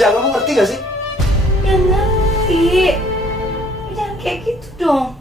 kerja, kamu ngerti gak sih? Ya ngerti. Jangan kayak gitu dong.